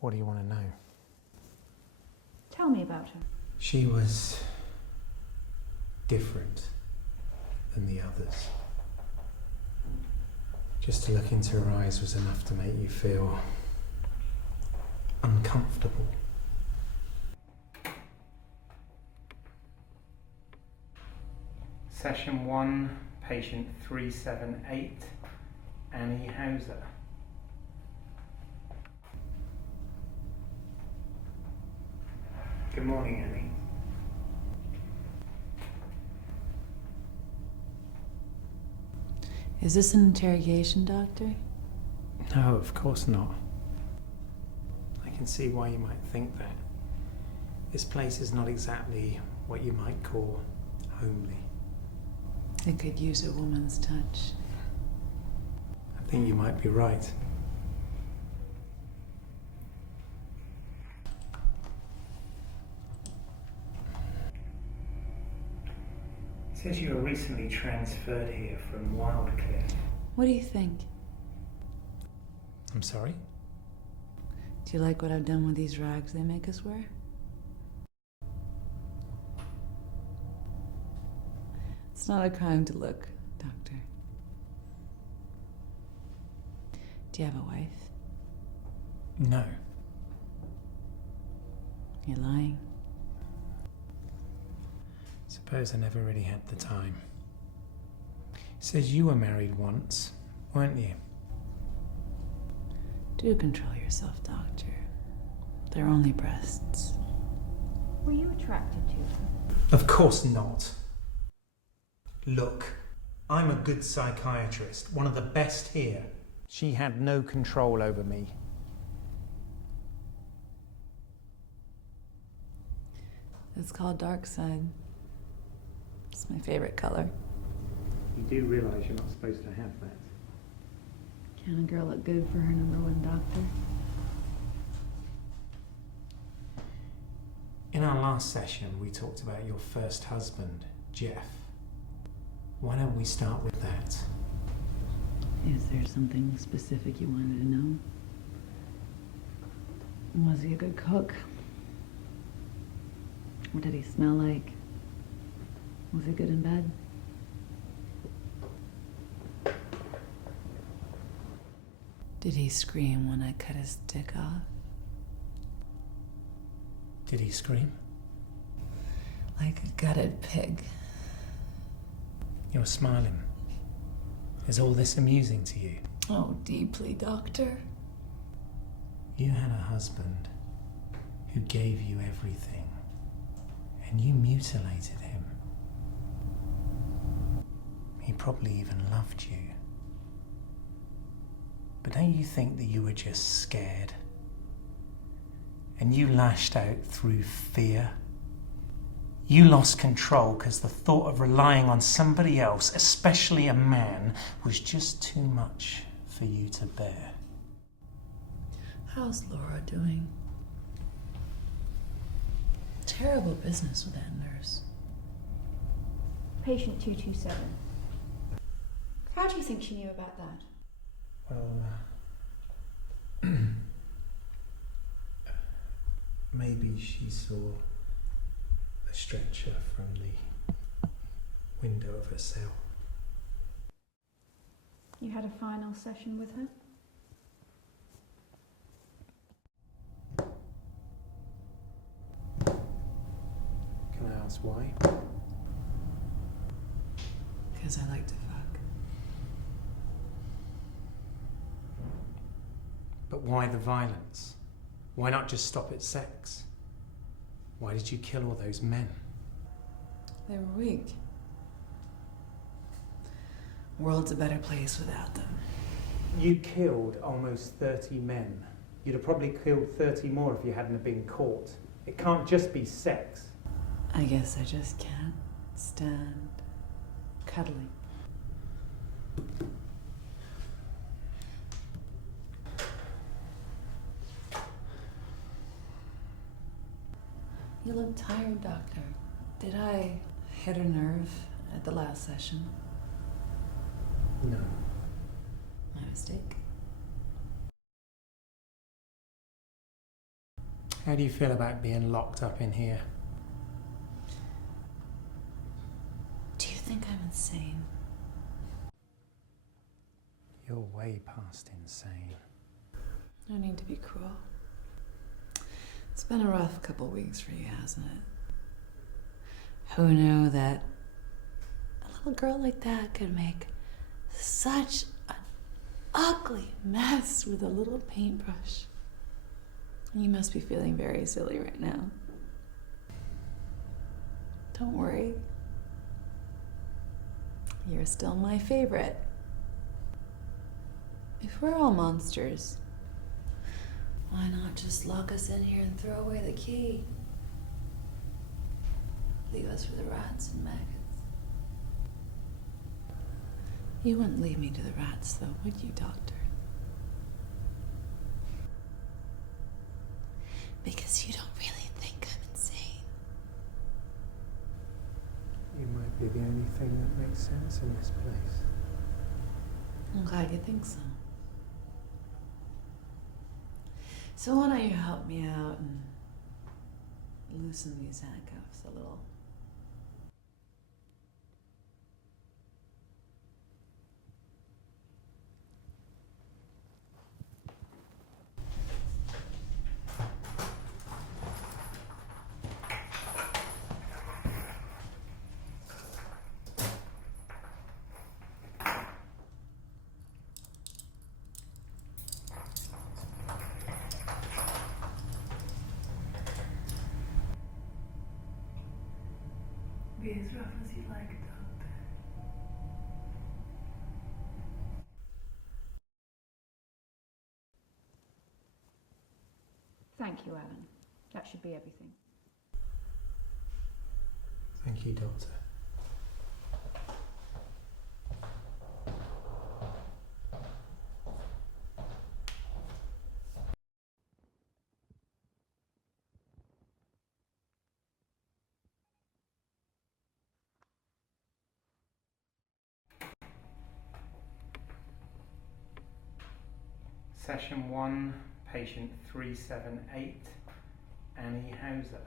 What do you want to know? Tell me about her. She was different than the others. Just to look into her eyes was enough to make you feel uncomfortable. Session 1, patient 378, Annie Hauser. Good morning, Annie. Is this an interrogation, Doctor? No, of course not. I can see why you might think that. This place is not exactly what you might call homely. It could use a woman's touch. I think you might be right. It says you were recently transferred here from Wildcliff. What do you think? I'm sorry? Do you like what I've done with these rags they make us wear? It's not a crime to look, Doctor. Do you have a wife? No. You're lying. Suppose I never really had the time. It says you were married once, weren't you? Do control yourself, Doctor. They're only breasts. Were you attracted to her? Of course not. Look, I'm a good psychiatrist, one of the best here. She had no control over me. It's called Dark Side. It's my favorite color. You do realise you're not supposed to have that. Can a girl look good for her #1 doctor? In our last session, we talked about your first husband, Jeff. Why don't we start with that? Is there something specific you wanted to know? Was he a good cook? What did he smell like? Was he good in bed? Did he scream when I cut his dick off? Did he scream? Like a gutted pig. You're smiling. Is all this amusing to you? Oh, deeply, Doctor. You had a husband who gave you everything, and you mutilated him. He probably even loved you. But don't you think that you were just scared? And you lashed out through fear? You lost control because the thought of relying on somebody else, especially a man, was just too much for you to bear. How's Laura doing? Terrible business with that nurse. Patient 227. How do you think she knew about that? Well, maybe she saw a stretcher from the window of her cell. You had a final session with her? Can I ask why? Because I like to fuck. But why the violence? Why not just stop at sex? Why did you kill all those men? They were weak. World's a better place without them. You killed almost 30 men. You'd have probably killed 30 more if you hadn't have been caught. It can't just be sex. I guess I just can't stand cuddling. You look tired, Doctor. Did I hit a nerve at the last session? No. My mistake. How do you feel about being locked up in here? Do you think I'm insane? You're way past insane. No need to be cruel. It's been a rough couple weeks for you, hasn't it? Who knew that a little girl like that could make such an ugly mess with a little paintbrush? You must be feeling very silly right now. Don't worry. You're still my favorite. If we're all monsters, why not just lock us in here and throw away the key? Leave us for the rats and maggots. You wouldn't leave me to the rats, though, would you, Doctor? Because you don't really think I'm insane. You might be the only thing that makes sense in this place. I'm glad you think so. So why don't you help me out and loosen these handcuffs a little? Be as rough as you like, Doctor. Thank you, Alan. That should be everything. Thank you, Doctor. Session 1, patient 378, Annie Hauser.